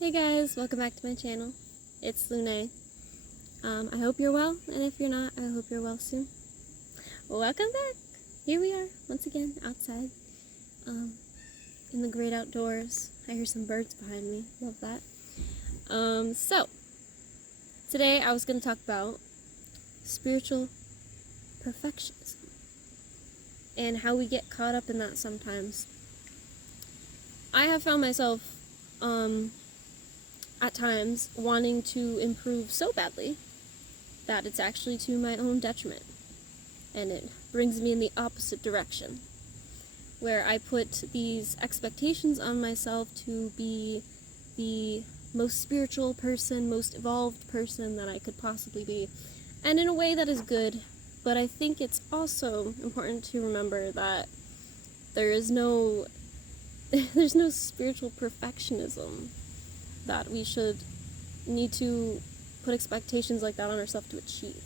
Hey guys, welcome back to my channel. It's Lune. I hope you're well, and if you're not, I hope you're well soon. Welcome back! Here we are, once again, outside, in the great outdoors. I hear some birds behind me, love that. So, today I was going to talk about spiritual perfectionism, and how we get caught up in that sometimes. I have found myself, at times, wanting to improve so badly that it's actually to my own detriment. And it brings me in the opposite direction, where I put these expectations on myself to be the most spiritual person, most evolved person that I could possibly be. And in a way that is good, but I think it's also important to remember that there's no spiritual perfectionism, that we should need to put expectations like that on ourselves to achieve.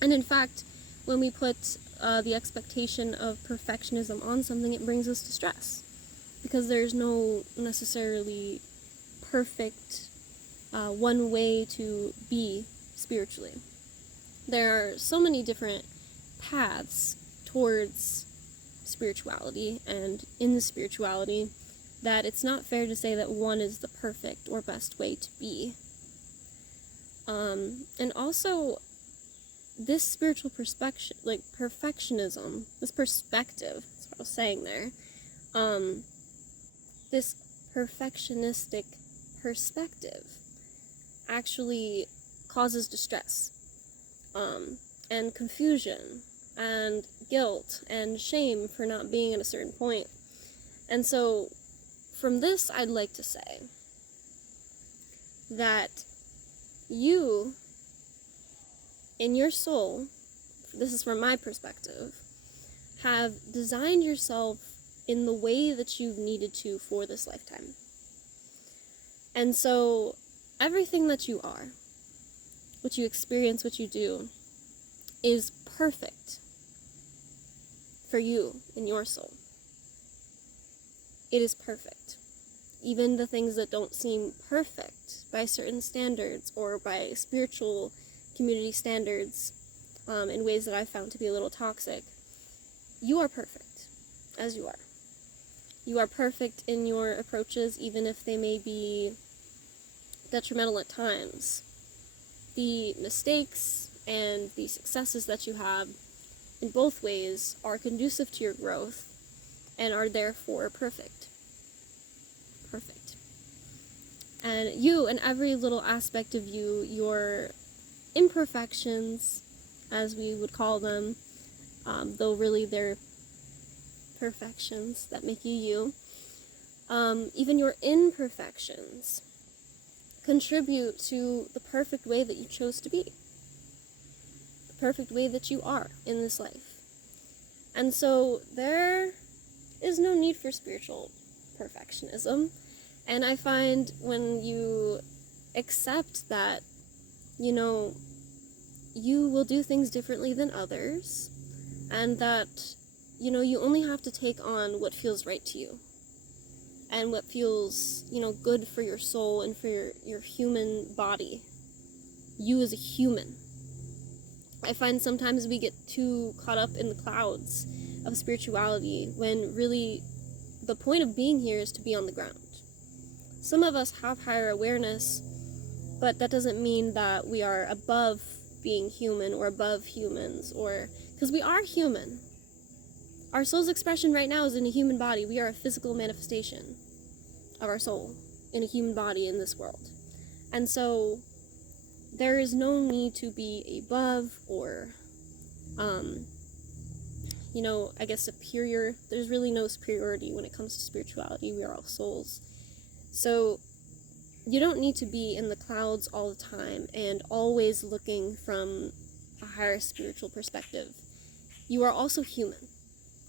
And in fact, when we put the expectation of perfectionism on something, it brings us to stress, because there's no necessarily perfect one way to be spiritually. There are so many different paths towards spirituality and in the spirituality that it's not fair to say that one is the perfect or best way to be. And also, this spiritual perspective, like perfectionism, this perspective, that's what I was saying there, this perfectionistic perspective actually causes distress, and confusion, and guilt, and shame for not being at a certain point. And so, from this, I'd like to say that you, in your soul, this is from my perspective, have designed yourself in the way that you've needed to for this lifetime. And so, everything that you are, what you experience, what you do, is perfect for you in your soul. It is perfect. Even the things that don't seem perfect by certain standards or by spiritual community standards, in ways that I've found to be a little toxic, you are perfect as you are. You are perfect in your approaches, even if they may be detrimental at times. The mistakes and the successes that you have in both ways are conducive to your growth and are therefore perfect. Perfect. And you, and every little aspect of you, your imperfections, as we would call them, though really they're perfections that make you you, even your imperfections contribute to the perfect way that you chose to be, the perfect way that you are in this life. And so there is no need for spiritual perfectionism. And I find when you accept that, you will do things differently than others, and that, you only have to take on what feels right to you, and what feels, good for your soul and for your human body, you as a human. I find sometimes we get too caught up in the clouds of spirituality, when really the point of being here is to be on the ground. Some of us have higher awareness, but that doesn't mean that we are above being human or above humans, because we are human. Our soul's expression right now is in a human body. We are a physical manifestation of our soul in a human body in this world. And so there is no need to be above or, I guess superior. There's really no superiority when it comes to spirituality. We are all souls. So you don't need to be in the clouds all the time and always looking from a higher spiritual perspective. You are also human.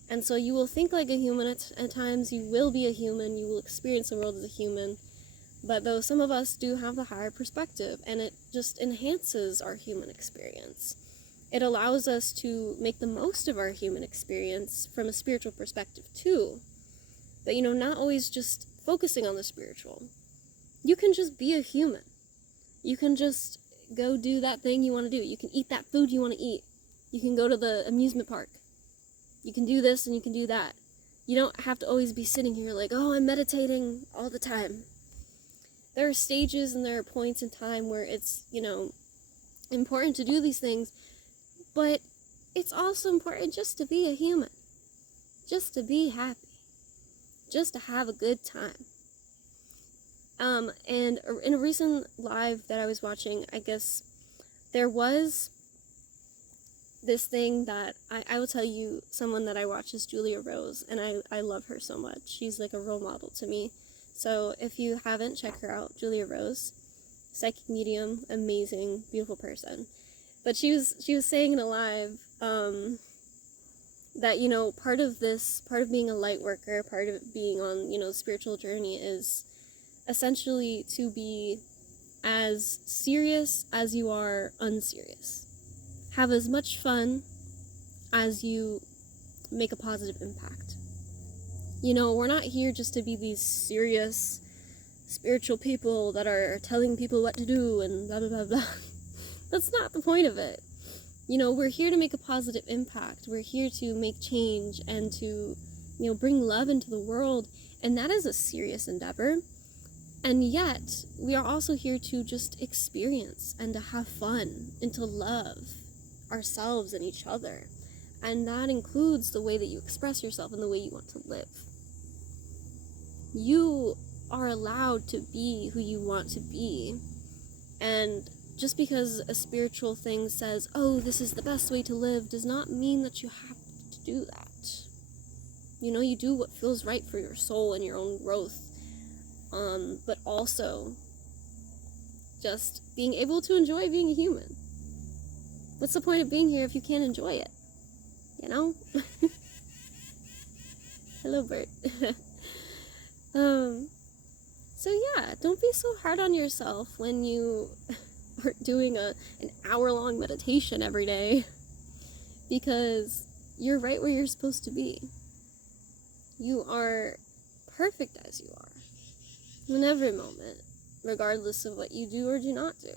And so you will think like a human at times, you will be a human, you will experience the world as a human. But though some of us do have the higher perspective, and it just enhances our human experience. It allows us to make the most of our human experience from a spiritual perspective too. But, not always just focusing on the spiritual. You can just be a human. You can just go do that thing you want to do. You can eat that food you want to eat. You can go to the amusement park. You can do this and you can do that. You don't have to always be sitting here like, oh, I'm meditating all the time. There are stages and there are points in time where it's, important to do these things, but it's also important just to be a human. Just to be happy. Just to have a good time. And in a recent live that I was watching, I guess there was this thing that I will tell you, someone that I watch is Julia Rose, and I love her so much. She's like a role model to me. So if you haven't, check her out, Julia Rose, psychic medium, amazing, beautiful person. But she was saying in a live that, part of being a light worker, part of being on, spiritual journey is essentially to be as serious as you are unserious. Have as much fun as you make a positive impact. We're not here just to be these serious spiritual people that are telling people what to do and blah, blah, blah, blah. That's not the point of it. We're here to make a positive impact. We're here to make change and to, bring love into the world. And that is a serious endeavor. And yet, we are also here to just experience and to have fun and to love ourselves and each other. And that includes the way that you express yourself and the way you want to live. You are allowed to be who you want to be. And just because a spiritual thing says, oh, this is the best way to live, does not mean that you have to do that. You do what feels right for your soul and your own growth. But also just being able to enjoy being a human. What's the point of being here if you can't enjoy it? Hello, Bert. So yeah, don't be so hard on yourself when you are doing an hour-long meditation every day, because you're right where you're supposed to be. You are perfect as you are, in every moment, regardless of what you do or do not do.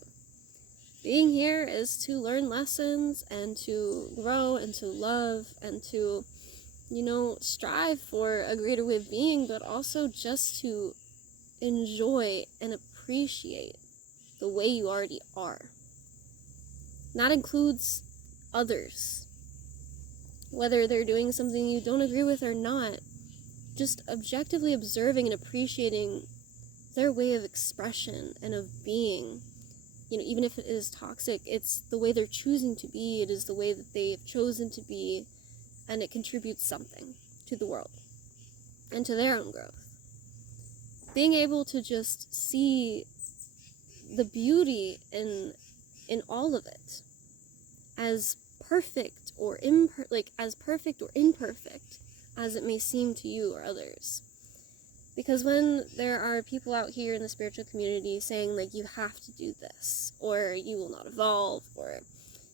Being here is to learn lessons and to grow and to love and to, strive for a greater way of being, but also just to enjoy and appreciate the way you already are. And that includes others. Whether they're doing something you don't agree with or not, just objectively observing and appreciating their way of expression and of being. Even if it is toxic, it's the way they're choosing to be, it is the way that they've chosen to be, and it contributes something to the world and to their own growth. Being able to just see the beauty in all of it, as perfect or imperfect as it may seem to you or others. Because when there are people out here in the spiritual community saying, like, you have to do this, or you will not evolve, or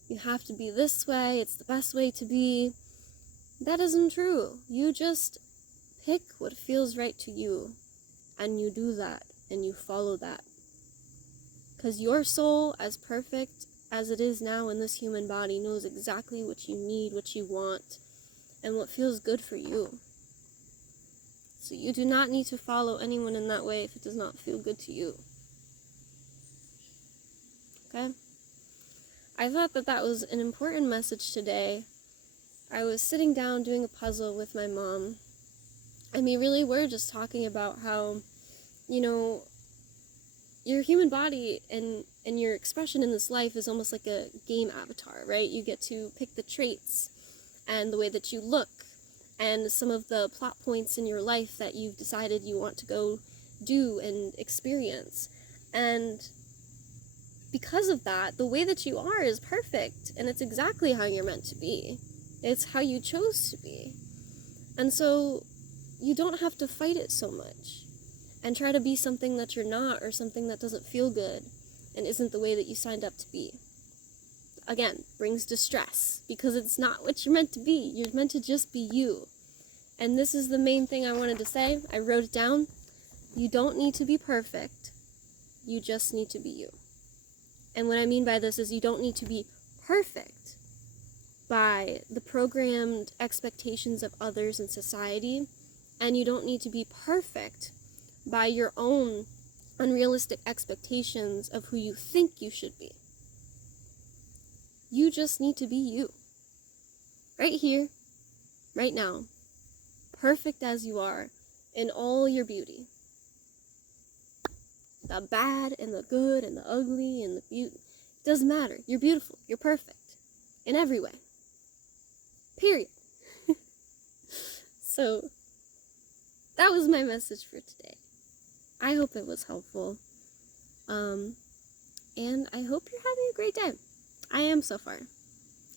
you have to be this way, it's the best way to be, that isn't true. You just pick what feels right to you, and you do that, and you follow that. Because your soul, as perfect as it is now in this human body, knows exactly what you need, what you want, and what feels good for you. So you do not need to follow anyone in that way if it does not feel good to you. Okay? I thought that was an important message today. I was sitting down doing a puzzle with my mom, and we really were just talking about how, your human body and your expression in this life is almost like a game avatar, right? You get to pick the traits and the way that you look, and some of the plot points in your life that you've decided you want to go do and experience. And because of that, the way that you are is perfect, and it's exactly how you're meant to be. It's how you chose to be. And so you don't have to fight it so much and try to be something that you're not, or something that doesn't feel good and isn't the way that you signed up to be. Again, brings distress, because it's not what you're meant to be. You're meant to just be you. And this is the main thing I wanted to say. I wrote it down. You don't need to be perfect. You just need to be you. And what I mean by this is you don't need to be perfect by the programmed expectations of others in society, and you don't need to be perfect by your own unrealistic expectations of who you think you should be. You just need to be you. Right here, right now, perfect as you are, in all your beauty. The bad and the good and the ugly and the beauty. It doesn't matter. You're beautiful. You're perfect. In every way. Period. So, that was my message for today. I hope it was helpful. And I hope you're having a great day. I am so far.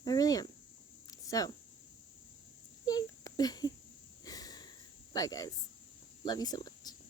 I really am. So, yay. Bye guys. Love you so much.